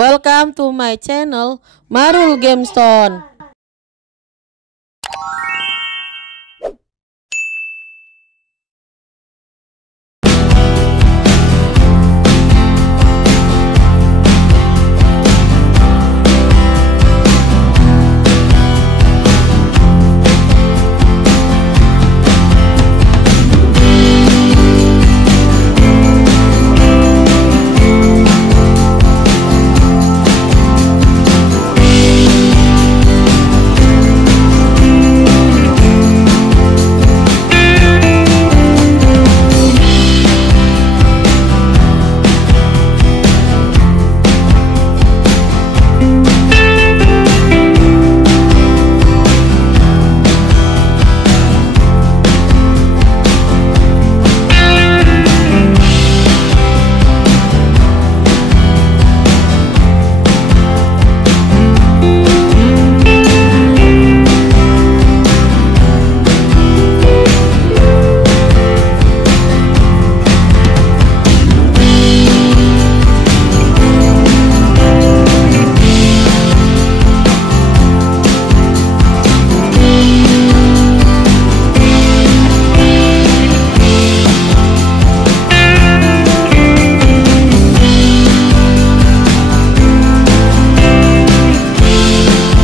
Welcome to my channel Marul Gamestone.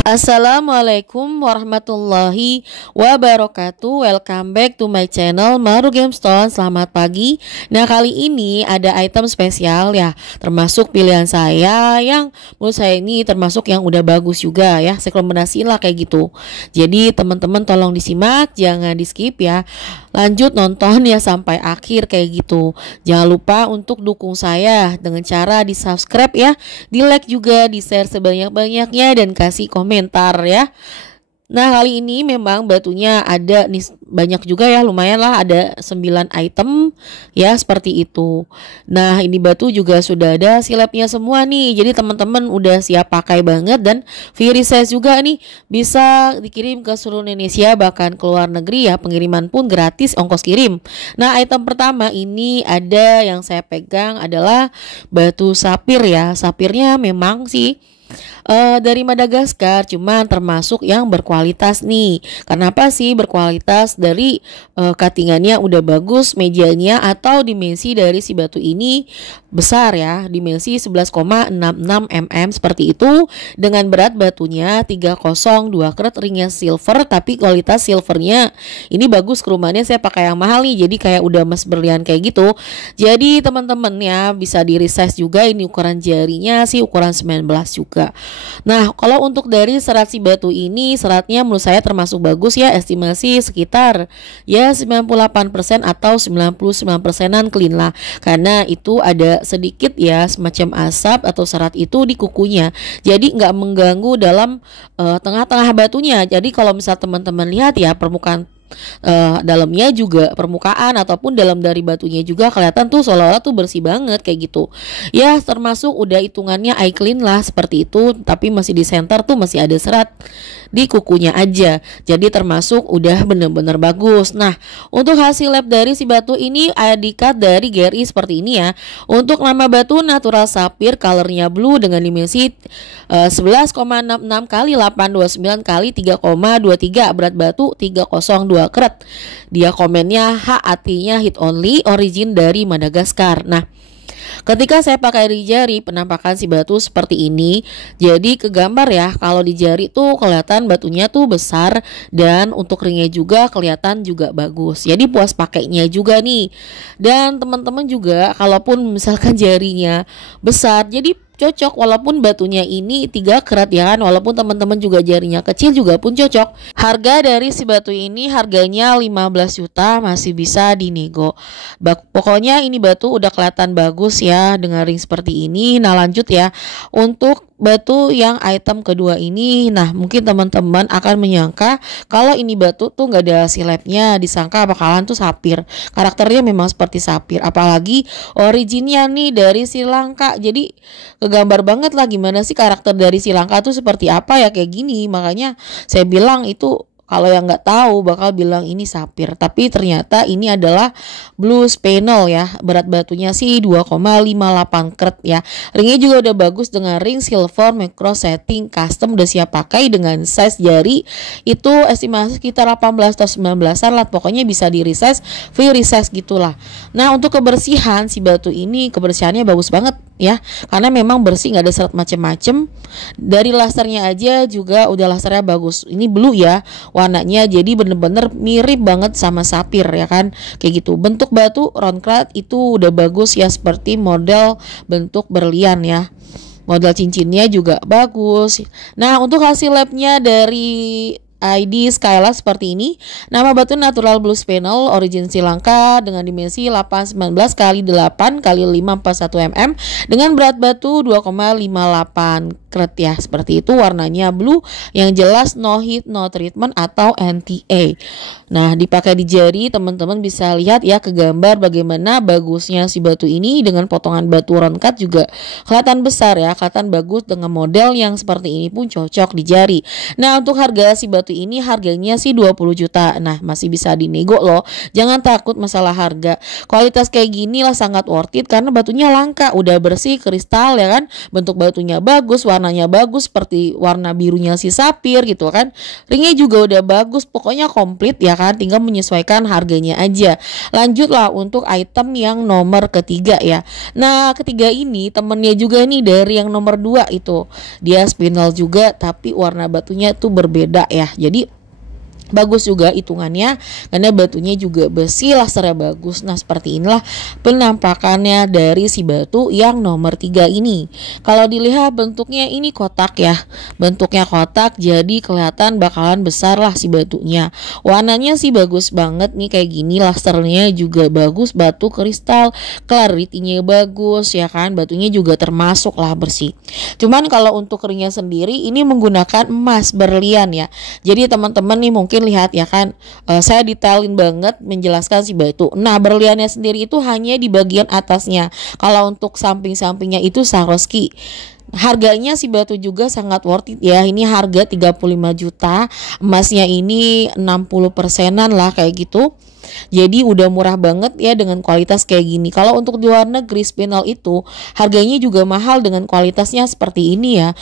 Assalamualaikum warahmatullahi wabarakatuh. Welcome back to my channel Marul Gamestone. Selamat pagi. Nah, kali ini ada item spesial ya, termasuk pilihan saya yang menurut saya ini termasuk yang udah bagus juga ya. Saya rekomendasiin lah kayak gitu. Jadi teman-teman tolong disimak, jangan di skip ya. Lanjut nonton ya sampai akhir kayak gitu. Jangan lupa untuk dukung saya dengan cara di subscribe ya, di like juga, di share sebanyak-banyaknya dan kasih komentar ya. Nah, kali ini memang batunya ada nih banyak juga ya, lumayan lah, ada 9 item ya seperti itu. Nah, ini batu juga sudah ada silapnya semua nih. Jadi teman-teman udah siap pakai banget dan free size juga nih, bisa dikirim ke seluruh Indonesia bahkan ke luar negeri ya. Pengiriman pun gratis ongkos kirim. Nah, item pertama ini ada yang saya pegang adalah batu sapir ya. Sapirnya memang sih dari Madagaskar, cuman termasuk yang berkualitas nih. Kenapa sih berkualitas? Dari cuttingannya udah bagus, mejanya atau dimensi dari si batu ini besar ya, dimensi 11,66 mm seperti itu, dengan berat batunya 302 karat, ringnya silver, tapi kualitas silvernya ini bagus. Kerumannya saya pakai yang mahal nih, jadi kayak udah emas berlian kayak gitu. Jadi teman-teman ya bisa di resize juga. Ini ukuran jarinya sih ukuran 19 juga. Nah, kalau untuk dari serat si batu ini, seratnya menurut saya termasuk bagus ya, estimasi sekitar ya 98% atau 99%-an clean lah. Karena itu ada sedikit ya semacam asap atau serat itu di kukunya. Jadi nggak mengganggu dalam tengah-tengah batunya. Jadi kalau misal teman-teman lihat ya, permukaan dalamnya juga, permukaan ataupun dalam dari batunya juga kelihatan tuh seolah-olah tuh bersih banget kayak gitu ya. Termasuk udah hitungannya eye clean lah seperti itu, tapi masih di center tuh masih ada serat di kukunya aja. Jadi termasuk udah bener-bener bagus. Nah, untuk hasil lab dari si batu ini ID card dari GRI seperti ini ya. Untuk nama batu natural sapphire, colornya blue dengan dimensi 11,66 kali 829 kali 3,23, berat batu 302 karat. Dia komennya H, artinya hit only, origin dari Madagaskar. Nah, ketika saya pakai di jari, penampakan si batu seperti ini. Jadi kegambar ya, kalau di jari tuh kelihatan batunya tuh besar, dan untuk ringnya juga kelihatan juga bagus. Jadi puas pakainya juga nih. Dan teman-teman juga kalaupun misalkan jarinya besar, jadi cocok walaupun batunya ini 3 karat ya kan, walaupun teman-teman juga jarinya kecil juga pun cocok. Harga dari si batu ini harganya 15 juta, masih bisa dinego. Pokoknya ini batu udah kelihatan bagus ya dengan ring seperti ini. Nah, lanjut ya untuk batu yang item kedua ini. Nah, mungkin teman-teman akan menyangka kalau ini batu tuh nggak ada silapnya, disangka bakalan tuh sapir. Karakternya memang seperti sapir, apalagi originnya nih dari Sri Lanka. Jadi kegambar banget lah gimana sih karakter dari Sri Lanka tuh seperti apa ya kayak gini. Makanya saya bilang itu Kalau yang nggak tahu bakal bilang ini sapir, tapi ternyata ini adalah blue spinel ya. Berat batunya sih 2,58 karat ya. Ringnya juga udah bagus dengan ring silver micro setting custom, udah siap pakai dengan size jari itu estimasi sekitar 18 atau 19-an lah. Pokoknya bisa di resize, free resize gitulah. Nah, untuk kebersihan si batu ini kebersihannya bagus banget ya, karena memang bersih, nggak ada seret macem-macem. Dari lasernya aja juga udah lasernya bagus. Ini blue ya warnanya, jadi bener-bener mirip banget sama sapir ya kan, kayak gitu. Bentuk batu round cut itu udah bagus ya, seperti model bentuk berlian ya. Model cincinnya juga bagus. Nah, untuk hasil labnya dari ID Skylark seperti ini. Nama batu natural blue spinel origin Sri Lanka dengan dimensi 819 x 8 x 541 mm dengan berat batu 2,58 karat ya. Seperti itu, warnanya blue yang jelas, no heat no treatment atau NTA. Nah, dipakai di jari, teman-teman bisa lihat ya ke gambar bagaimana bagusnya si batu ini dengan potongan batu round cut juga kelihatan besar ya, kelihatan bagus dengan model yang seperti ini pun cocok di jari. Nah, untuk harga si batu ini harganya sih 20 juta. Nah, masih bisa dinego loh. Jangan takut masalah harga. Kualitas kayak gini lah sangat worth it karena batunya langka, udah bersih, kristal ya kan. Bentuk batunya bagus, warnanya bagus seperti warna birunya si sapir gitu kan. Ringnya juga udah bagus, pokoknya komplit ya kan. Tinggal menyesuaikan harganya aja. Lanjutlah untuk item yang nomor ketiga ya. Nah, ketiga ini temennya juga nih dari yang nomor 2 itu. Dia spinel juga tapi warna batunya tuh berbeda ya. Jadi bagus juga hitungannya karena batunya juga besi, lasernya bagus. Nah, seperti inilah penampakannya dari si batu yang nomor 3 ini. Kalau dilihat bentuknya ini kotak ya, bentuknya kotak, jadi kelihatan bakalan besar lah si batunya. Warnanya sih bagus banget nih kayak gini, lasernya juga bagus, batu kristal, clarity-nya bagus ya kan, batunya juga termasuk lah bersih. Cuman kalau untuk ringnya sendiri ini menggunakan emas berlian ya. Jadi teman-teman nih mungkin lihat ya kan, saya detailin banget menjelaskan si batu. Nah, berliannya sendiri itu hanya di bagian atasnya. Kalau untuk samping-sampingnya itu Swarovski. Harganya si batu juga sangat worth it ya. Ini harga 35 juta. Emasnya ini 60%-an lah kayak gitu. Jadi udah murah banget ya dengan kualitas kayak gini. Kalau untuk di luar negeri spinel itu harganya juga mahal dengan kualitasnya seperti ini ya.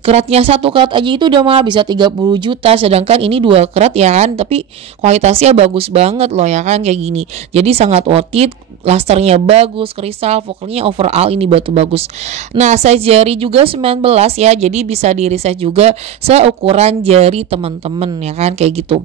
Keratnya 1 karat aja itu udah mahal, bisa 30 juta. Sedangkan ini 2 karat ya kan, tapi kualitasnya bagus banget loh ya kan kayak gini. Jadi sangat worth it. Lasternya bagus, kristal, pokoknya overall ini batu bagus. Nah, size jari juga 19 ya. Jadi bisa di resize juga seukuran jari teman-teman ya kan kayak gitu.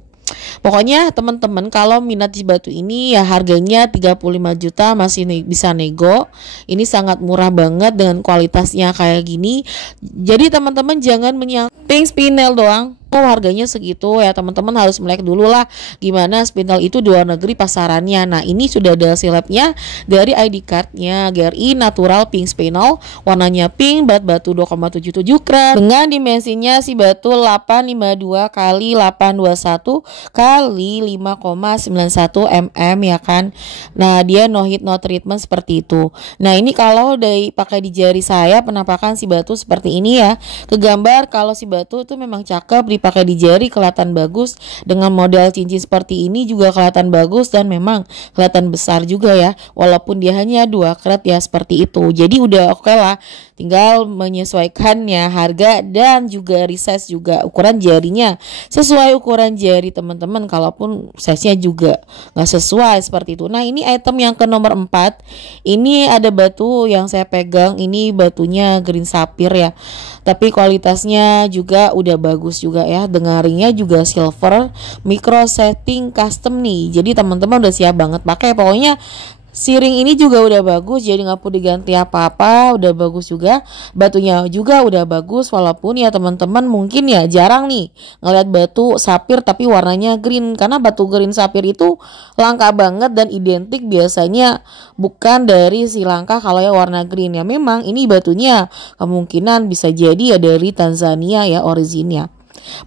Pokoknya teman-teman kalau minat di batu ini ya harganya 35 juta masih bisa nego. Ini sangat murah banget dengan kualitasnya kayak gini. Jadi teman-teman jangan pink spinel doang. Harganya segitu ya, teman-teman harus melek dulu lah gimana spinel itu di luar negeri pasarannya. Nah, ini sudah ada silapnya dari ID cardnya, GRI natural pink spinel, warnanya pink, berat batu 2,77 karat dengan dimensinya si batu 852 x 821 x 5,91 mm ya kan. Nah, dia no heat no treatment seperti itu. Nah, ini kalau pakai di jari saya penampakan si batu seperti ini ya. Kegambar kalau si batu itu memang cakep, pakai di jari kelihatan bagus, dengan model cincin seperti ini juga kelihatan bagus dan memang kelihatan besar juga ya, walaupun dia hanya 2 karat ya seperti itu. Jadi udah oke lah, tinggal menyesuaikannya harga dan juga resize juga ukuran jarinya sesuai ukuran jari teman-teman, kalaupun size nya juga nggak sesuai seperti itu. Nah, ini item yang ke nomor 4 ini ada batu yang saya pegang, ini batunya green sapphire ya, tapi kualitasnya juga udah bagus juga ya, dengan ringnya juga silver micro setting custom nih. Jadi teman-teman udah siap banget pakai. Pokoknya si ring ini juga udah bagus, jadi nggak perlu diganti apa-apa, udah bagus juga. Batunya juga udah bagus, walaupun ya teman-teman mungkin ya jarang nih ngeliat batu sapir tapi warnanya green, karena batu green sapir itu langka banget dan identik biasanya bukan dari Sri Lanka kalau ya warna green ya. Memang ini batunya kemungkinan bisa jadi ya dari Tanzania ya originnya.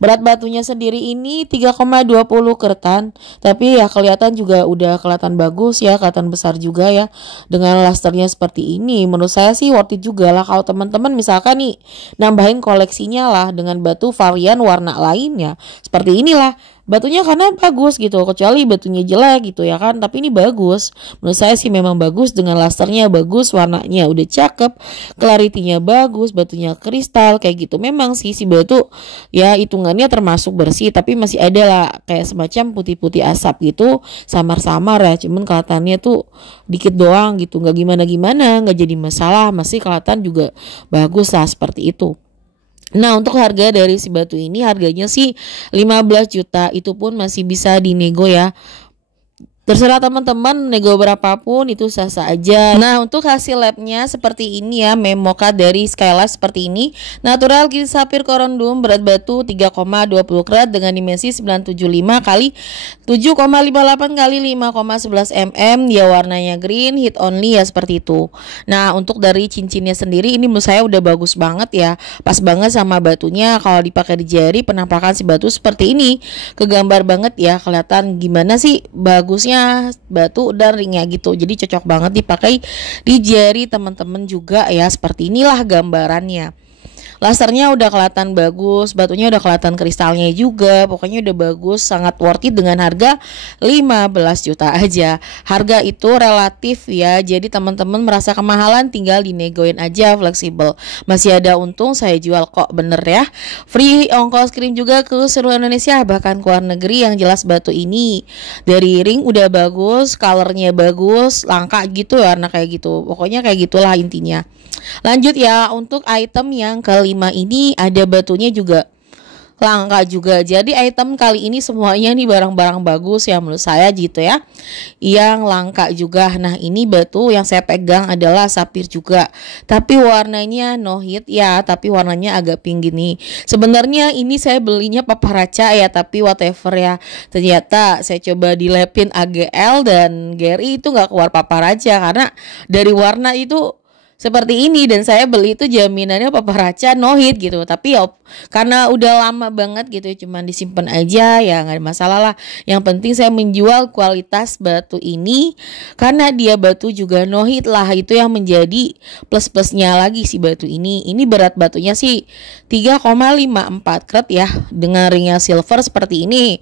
Berat batunya sendiri ini 3,20 keratan, tapi ya kelihatan juga udah kelihatan bagus ya, kelihatan besar juga ya. Dengan lasternya seperti ini menurut saya sih worth it juga lah kalau teman-teman misalkan nih nambahin koleksinya lah dengan batu varian warna lainnya. Seperti inilah batunya karena bagus gitu, kecuali batunya jelek gitu ya kan, tapi ini bagus. Menurut saya sih memang bagus, dengan lasternya bagus, warnanya udah cakep, clarity-nya bagus, batunya kristal kayak gitu. Memang sih si batu ya hitungannya termasuk bersih, tapi masih ada lah kayak semacam putih-putih asap gitu, samar-samar ya, cuman kelihatannya tuh dikit doang gitu, nggak gimana-gimana, nggak jadi masalah, masih kelihatan juga bagus lah seperti itu. Nah, untuk harga dari si batu ini harganya sih 15 juta, itu pun masih bisa dinego ya. Terserah teman-teman nego berapapun itu sah-sah aja. Nah, untuk hasil labnya seperti ini ya, memoka dari Skylight seperti ini. Natural grid sapphire corundum, berat batu 3,20 karat dengan dimensi 975 kali 7,58 kali 5,11 mm. Ya warnanya green, hit only ya seperti itu. Nah, untuk dari cincinnya sendiri ini menurut saya udah bagus banget ya. Pas banget sama batunya, kalau dipakai di jari penampakan si batu seperti ini. Kegambar banget ya, kelihatan gimana sih bagusnya batu dan ringnya gitu. Jadi cocok banget dipakai di jari teman-teman juga ya. Seperti inilah gambarannya. Lasernya udah kelihatan bagus, batunya udah kelihatan kristalnya juga. Pokoknya udah bagus, sangat worth it dengan harga 15 juta aja. Harga itu relatif ya, jadi teman-teman merasa kemahalan tinggal dinegoin aja, fleksibel. Masih ada untung, saya jual kok, bener ya. Free ongkos kirim juga ke seluruh Indonesia, bahkan ke luar negeri. Yang jelas batu ini dari ring udah bagus, colornya bagus, langka gitu ya, warna kayak gitu. Pokoknya kayak gitulah intinya. Lanjut ya, untuk item yang kelima ini ada batunya juga langka juga. Jadi item kali ini semuanya nih barang-barang bagus ya menurut saya gitu ya, yang langka juga. Nah, ini batu yang saya pegang adalah sapphire juga, tapi warnanya no hit ya, tapi warnanya agak pink gini. Sebenarnya ini saya belinya paparaca ya, tapi whatever ya, ternyata saya coba dilepin AGL dan GRI itu nggak keluar paparaca karena dari warna itu seperti ini, dan saya beli itu jaminannya paparaca no hit gitu. Tapi ya karena udah lama banget gitu, cuman disimpan aja ya, nggak ada masalah lah. Yang penting saya menjual kualitas batu ini karena dia batu juga no hit lah, itu yang menjadi plus-plusnya lagi si batu ini. Ini berat batunya sih 3,54 karat ya, dengan ringnya silver seperti ini.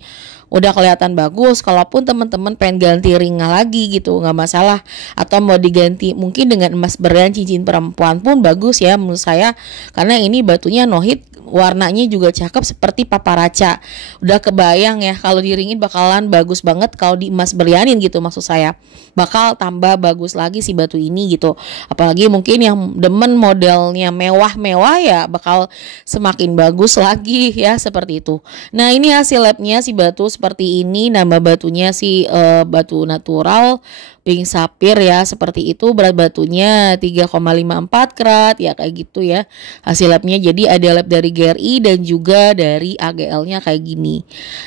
Udah kelihatan bagus. Kalaupun teman-teman pengen ganti ringnya lagi gitu, nggak masalah. Atau mau diganti mungkin dengan emas berlian cincin perempuan pun bagus ya menurut saya, karena ini batunya no hit, warnanya juga cakep seperti paparaca. Udah kebayang ya kalau diringin bakalan bagus banget, kalau di emas berlianin gitu maksud saya, bakal tambah bagus lagi si batu ini gitu. Apalagi mungkin yang demen modelnya mewah-mewah ya, bakal semakin bagus lagi ya, seperti itu. Nah, ini hasil labnya si batu seperti ini. Nama batunya si batu natural pink sapphire ya, seperti itu. Berat batunya 3,54 karat ya, kayak gitu ya hasil labnya. Jadi ada lab dari GRI dan juga dari AGL-nya kayak gini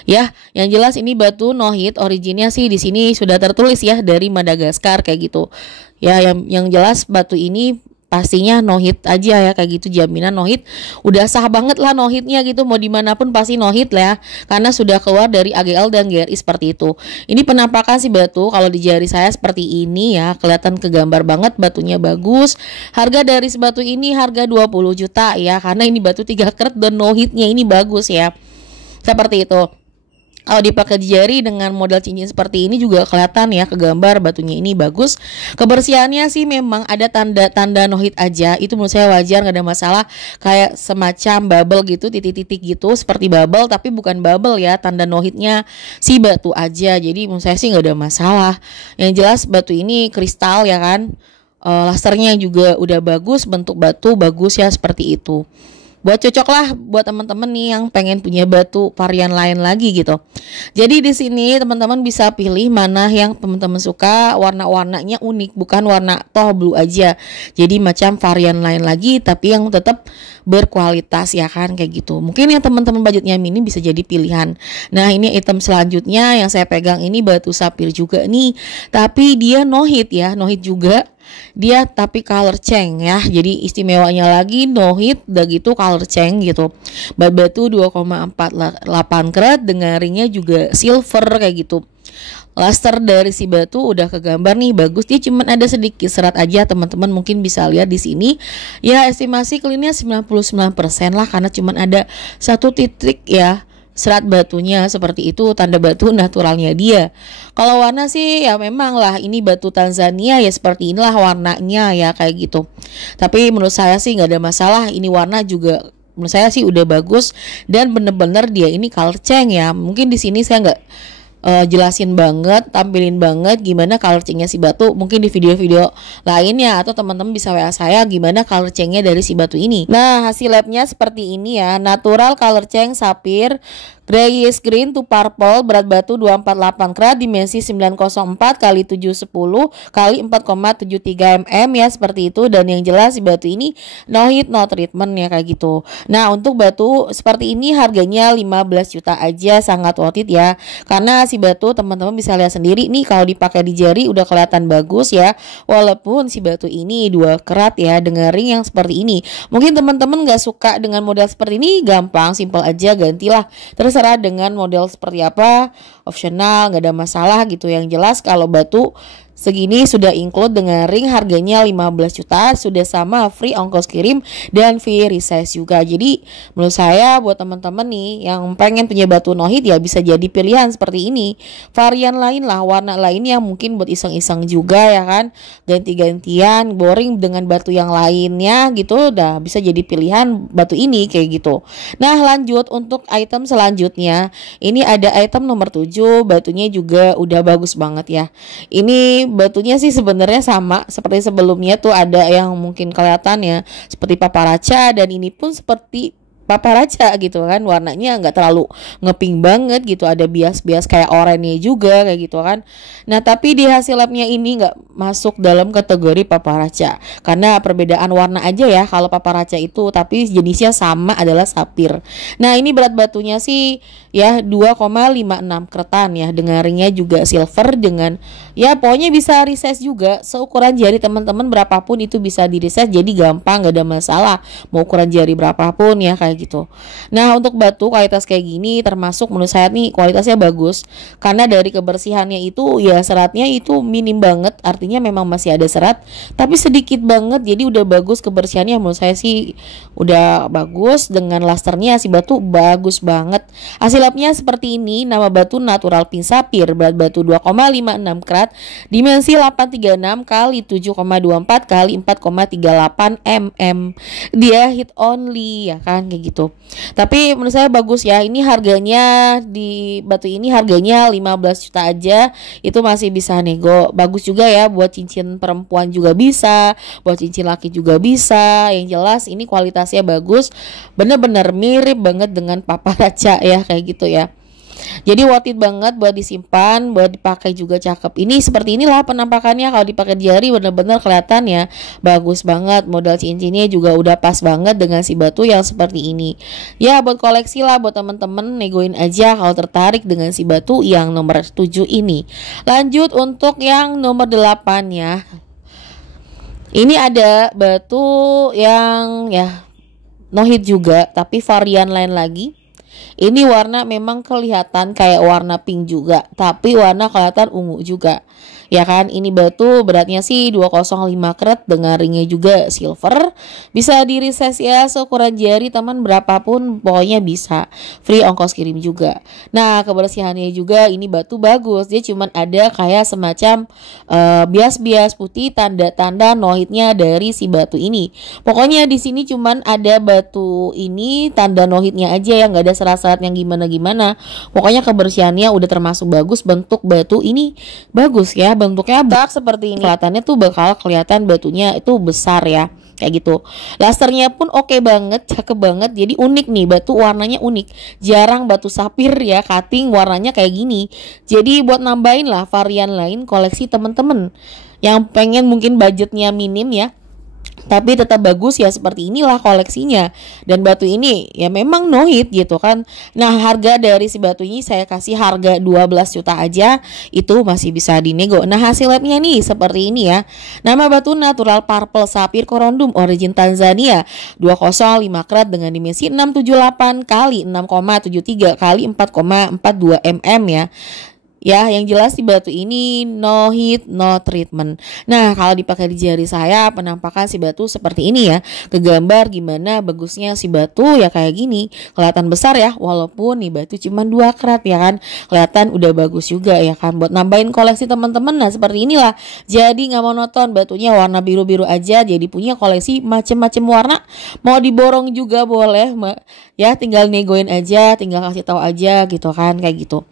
ya. Yang jelas ini batu no hit, originnya sih di sini sudah tertulis ya dari Madagaskar kayak gitu ya. Yang jelas batu ini pastinya no hit aja ya, kayak gitu, jaminan no hit. Udah sah banget lah no hitnya gitu, mau dimanapun pasti no hit lah ya, karena sudah keluar dari AGL dan GRI seperti itu. Ini penampakan si batu kalau di jari saya seperti ini ya, kelihatan kegambar banget, batunya bagus. Harga dari si batu ini harga 20 juta ya, karena ini batu 3 karat dan no hitnya ini bagus ya, seperti itu. Kalau dipakai di jari dengan model cincin seperti ini juga kelihatan ya, kegambar batunya ini bagus. Kebersihannya sih memang ada tanda-tanda no hit aja, itu menurut saya wajar, nggak ada masalah. Kayak semacam bubble gitu, titik-titik gitu seperti bubble, tapi bukan bubble ya, tanda no hitnya si batu aja. Jadi menurut saya sih nggak ada masalah. Yang jelas batu ini kristal ya kan, lasernya juga udah bagus, bentuk batu bagus ya, seperti itu. Buat cocok lah buat teman-teman nih yang pengen punya batu varian lain lagi gitu. Jadi di sini teman-teman bisa pilih mana yang teman-teman suka, warna-warnanya unik, bukan warna toh blue aja. Jadi macam varian lain lagi tapi yang tetap berkualitas ya kan, kayak gitu. Mungkin yang teman-teman budgetnya minim bisa jadi pilihan. Nah, ini item selanjutnya yang saya pegang ini batu sapphire juga nih, tapi dia no hit ya, no hit juga. Dia tapi color change ya, jadi istimewanya lagi no hit udah gitu color change gitu. Batu 2,48 karat dengan ringnya juga silver kayak gitu. Laster dari si batu udah kegambar nih, bagus. Dia cuman ada sedikit serat aja, teman-teman mungkin bisa lihat di sini. Ya estimasi cleannya 99% lah, karena cuman ada satu titik ya, serat batunya seperti itu, tanda batu naturalnya dia. Kalau warna sih ya memang lah ini batu Tanzania ya seperti inilah warnanya ya kayak gitu. Tapi menurut saya sih nggak ada masalah, ini warna juga menurut saya sih udah bagus dan bener-bener dia ini color change ya. Mungkin di sini saya nggak jelasin banget, tampilin banget gimana color change-nya si batu. Mungkin di video-video lainnya atau teman-teman bisa WA saya gimana color change-nya dari si batu ini. Nah, hasil labnya seperti ini ya. Natural color change sapphire, grayish green to purple, berat batu 248 karat, dimensi 904 kali 710 kali 4,73 mm ya seperti itu. Dan yang jelas si batu ini no heat no treatment ya kayak gitu. Nah, untuk batu seperti ini harganya 15 juta aja, sangat worth it ya. Karena si batu teman-teman bisa lihat sendiri nih, kalau dipakai di jari udah kelihatan bagus ya. Walaupun si batu ini 2 karat ya dengan ring yang seperti ini. Mungkin teman-teman gak suka dengan model seperti ini, gampang simple aja gantilah. Terserah dengan model seperti apa, opsional, nggak ada masalah gitu. Yang jelas kalau batu segini sudah include dengan ring, harganya 15 juta, sudah sama free ongkos kirim dan free resize juga. Jadi menurut saya buat teman-teman nih yang pengen punya batu no heat ya bisa jadi pilihan seperti ini. Varian lain lah, warna lain yang mungkin buat iseng-iseng juga ya kan, ganti-gantian boring dengan batu yang lainnya gitu, udah bisa jadi pilihan batu ini kayak gitu. Nah, lanjut untuk item selanjutnya, ini ada item nomor 7, batunya juga udah bagus banget ya. Ini batunya sih sebenarnya sama seperti sebelumnya tuh, ada yang mungkin kelihatan ya seperti paparaca, dan ini pun seperti paparaca gitu kan, warnanya nggak terlalu ngepink banget gitu, ada bias-bias kayak oranye juga kayak gitu kan. Nah, tapi di hasil labnya ini nggak masuk dalam kategori paparaca karena perbedaan warna aja ya kalau paparaca itu, tapi jenisnya sama, adalah sapphire. Nah, ini berat batunya sih ya 2,56 kertan ya, dengan ringnya juga silver, dengan ya pokoknya bisa resize juga seukuran jari teman-teman, berapapun itu bisa di resize, jadi gampang, nggak ada masalah mau ukuran jari berapapun ya kayak gitu. Nah, untuk batu kualitas kayak gini termasuk menurut saya nih kualitasnya bagus, karena dari kebersihannya itu ya seratnya itu minim banget, artinya memang masih ada serat tapi sedikit banget, jadi udah bagus kebersihannya. Menurut saya sih udah bagus, dengan lasternya si batu bagus banget. Hasil labnya seperti ini, nama batu natural pink sapphire, berat batu 2,56 karat, dimensi 836 kali 7,24 kali 4,38 mm. Dia hit only ya kan kayak gitu. Tapi menurut saya bagus ya. Ini harganya di batu ini harganya 15 juta aja, itu masih bisa nego. Bagus juga ya buat cincin perempuan juga bisa, buat cincin laki juga bisa. Yang jelas ini kualitasnya bagus, bener-bener mirip banget dengan paparaca ya kayak gitu ya. Jadi worth it banget buat disimpan, buat dipakai juga cakep. Ini seperti inilah penampakannya, kalau dipakai di jari bener-bener kelihatan ya, bagus banget. Model cincinnya juga udah pas banget dengan si batu yang seperti ini. Ya buat koleksi lah, buat temen-temen negoin aja kalau tertarik dengan si batu yang nomor 7 ini. Lanjut untuk yang nomor 8 ya. Ini ada batu yang ya no heat juga, tapi varian lain lagi. Ini warna memang kelihatan kayak warna pink juga, tapi warna kelihatan ungu juga. Ya kan, ini batu beratnya sih 205 karat dengan ringnya juga silver. Bisa di resize ya seukuran jari teman, berapapun pokoknya bisa. Free ongkos kirim juga. Nah, kebersihannya juga ini batu bagus. Dia cuman ada kayak semacam bias-bias putih, tanda-tanda no heatnya dari si batu ini. Pokoknya di sini cuman ada batu ini tanda no heatnya aja ya, nggak ada serat-serat yang gimana-gimana. Pokoknya kebersihannya udah termasuk bagus. Bentuk batu ini bagus ya, bentuknya bak seperti ini, kelihatannya tuh bakal kelihatan batunya itu besar ya kayak gitu. Lasternya pun oke banget, cakep banget. Jadi unik nih, batu warnanya unik, jarang batu sapphire ya cutting warnanya kayak gini. Jadi buat nambahin lah varian lain koleksi temen-temen yang pengen mungkin budgetnya minim ya, tapi tetap bagus ya, seperti inilah koleksinya. Dan batu ini ya memang no heat gitu kan. Nah, harga dari si batu ini saya kasih harga 12 juta aja, itu masih bisa dinego. Nah, hasil labnya nih seperti ini ya. Nama batu natural purple sapphire corundum origin Tanzania, 205 karat dengan dimensi 678 kali 6,73 kali 4,42 mm ya. Ya, yang jelas di batu ini no heat, no treatment. Nah, kalau dipakai di jari saya, penampakan si batu seperti ini ya. Kegambar gimana bagusnya si batu ya kayak gini. Kelihatan besar ya, walaupun nih batu cuma 2 karat ya kan. Kelihatan udah bagus juga ya kan. Buat nambahin koleksi teman-teman, nah seperti inilah. Jadi nggak monoton, batunya warna biru-biru aja. Jadi punya koleksi macem-macem warna. Mau diborong juga boleh, ya tinggal negoin aja, tinggal kasih tahu aja gitu kan, kayak gitu.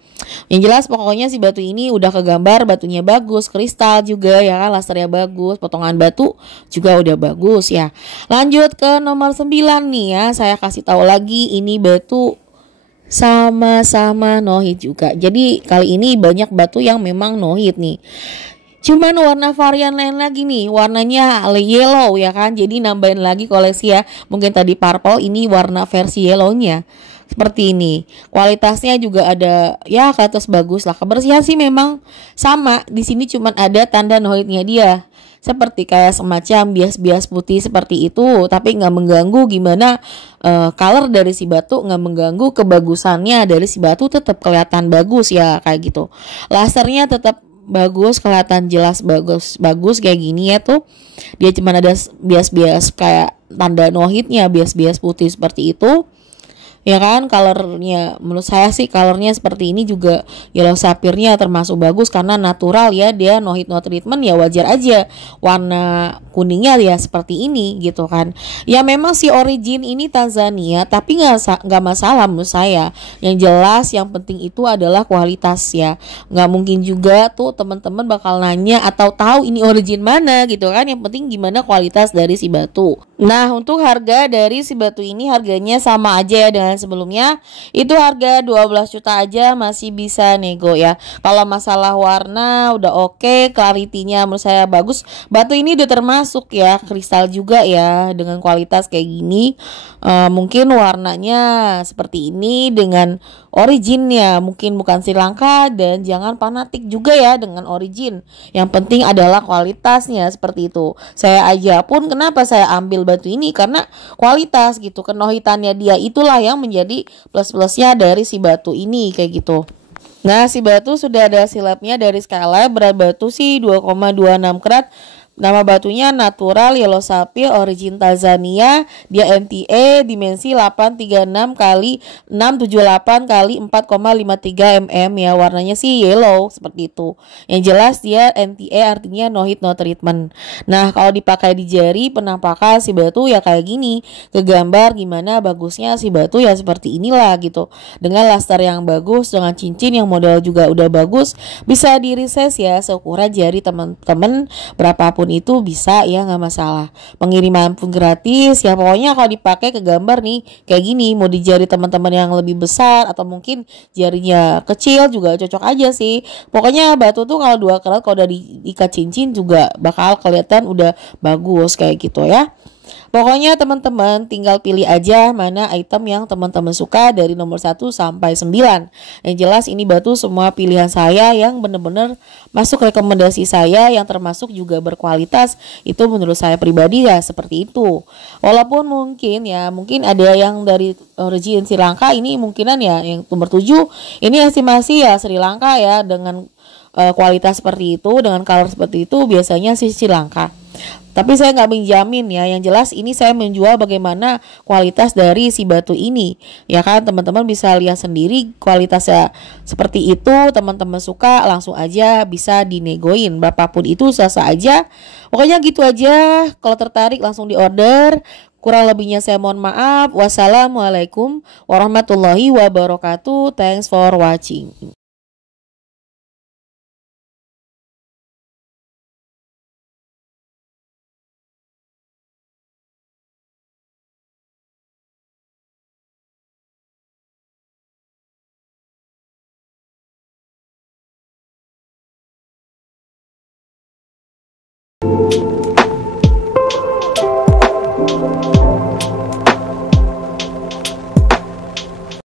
Yang jelas pokoknya si batu ini udah kegambar batunya bagus, kristal juga ya kan, lasernya bagus, potongan batu juga udah bagus ya. Lanjut ke nomor 9 nih ya, saya kasih tahu lagi ini batu sama-sama no hit juga. Jadi kali ini banyak batu yang memang no hit nih. Cuman warna varian lain lagi nih, warnanya yellow ya kan. Jadi nambahin lagi koleksi ya. Mungkin tadi purple, ini warna versi yellownya. Seperti ini. Kualitasnya juga ada ya ke atas bagus lah. Kebersihan sih memang sama. Di sini cuman ada tanda no hit-nya dia. Seperti kayak semacam bias-bias putih seperti itu, tapi nggak mengganggu gimana color dari si batu, nggak mengganggu kebagusannya dari si batu, tetap kelihatan bagus ya kayak gitu. Lasernya tetap bagus, kelihatan jelas bagus kayak gini ya tuh. Dia cuma ada bias-bias kayak tanda no hit-nya, bias-bias putih seperti itu. Ya kan, colornya menurut saya sih colornya seperti ini juga yellow sapphire-nya termasuk bagus karena natural ya, dia no heat no treatment ya, wajar aja warna kuningnya ya seperti ini gitu kan. Ya memang si origin ini Tanzania, tapi nggak masalah menurut saya. Yang jelas yang penting itu adalah kualitas ya. Nggak mungkin juga tuh teman-teman bakal nanya atau tahu ini origin mana gitu kan. Yang penting gimana kualitas dari si batu. Nah, untuk harga dari si batu ini harganya sama aja ya dengan sebelumnya. Itu harga 12 juta aja, masih bisa nego ya. Kalau masalah warna udah oke, clarity-nya menurut saya bagus. Batu ini udah termasuk ya kristal juga ya, dengan kualitas kayak gini. Mungkin warnanya seperti ini dengan originnya, mungkin bukan Sri Lanka, dan jangan fanatik juga ya dengan origin. Yang penting adalah kualitasnya seperti itu. Saya aja pun kenapa saya ambil batu ini karena kualitas gitu. Kenohitannya dia itulah yang menjadi plus-plusnya dari si batu ini kayak gitu. Nah, si batu sudah ada silapnya dari Skylab, berat batu sih 2,26 karat. Nama batunya natural yellow sapphire origin Tanzania. Dia NTA dimensi 836 kali 678 kali 4,53 mm ya. Warnanya sih yellow seperti itu. Yang jelas dia NTA artinya no heat no treatment. Nah, kalau dipakai di jari penampakan si batu ya kayak gini. Kegambar gimana bagusnya si batu ya seperti inilah gitu. Dengan laster yang bagus, dengan cincin yang model juga udah bagus, bisa di resize ya seukuran jari teman-teman berapapun itu bisa ya, nggak masalah. Pengiriman pun gratis ya. Pokoknya kalau dipakai ke gambar nih kayak gini, mau di jari teman-teman yang lebih besar atau mungkin jarinya kecil juga cocok aja sih. Pokoknya batu tuh kalau 2 karat kalau udah diikat cincin juga bakal kelihatan udah bagus kayak gitu ya. Pokoknya teman-teman tinggal pilih aja mana item yang teman-teman suka dari nomor 1 sampai 9. Yang jelas ini batu semua pilihan saya yang benar-benar masuk rekomendasi saya, yang termasuk juga berkualitas. Itu menurut saya pribadi ya seperti itu. Walaupun mungkin ada yang dari origin Sri Lanka, ini mungkinan ya yang nomor 7 ini estimasi ya Sri Lanka ya, dengan kualitas seperti itu, dengan color seperti itu biasanya sih Sri Lanka. Tapi saya nggak menjamin ya. Yang jelas ini saya menjual bagaimana kualitas dari si batu ini. Ya kan, teman-teman bisa lihat sendiri kualitasnya seperti itu. Teman-teman suka langsung aja bisa dinegoin. Berapapun itu sah-sah aja. Pokoknya gitu aja. Kalau tertarik langsung di order. Kurang lebihnya saya mohon maaf. Wassalamualaikum warahmatullahi wabarakatuh. Thanks for watching.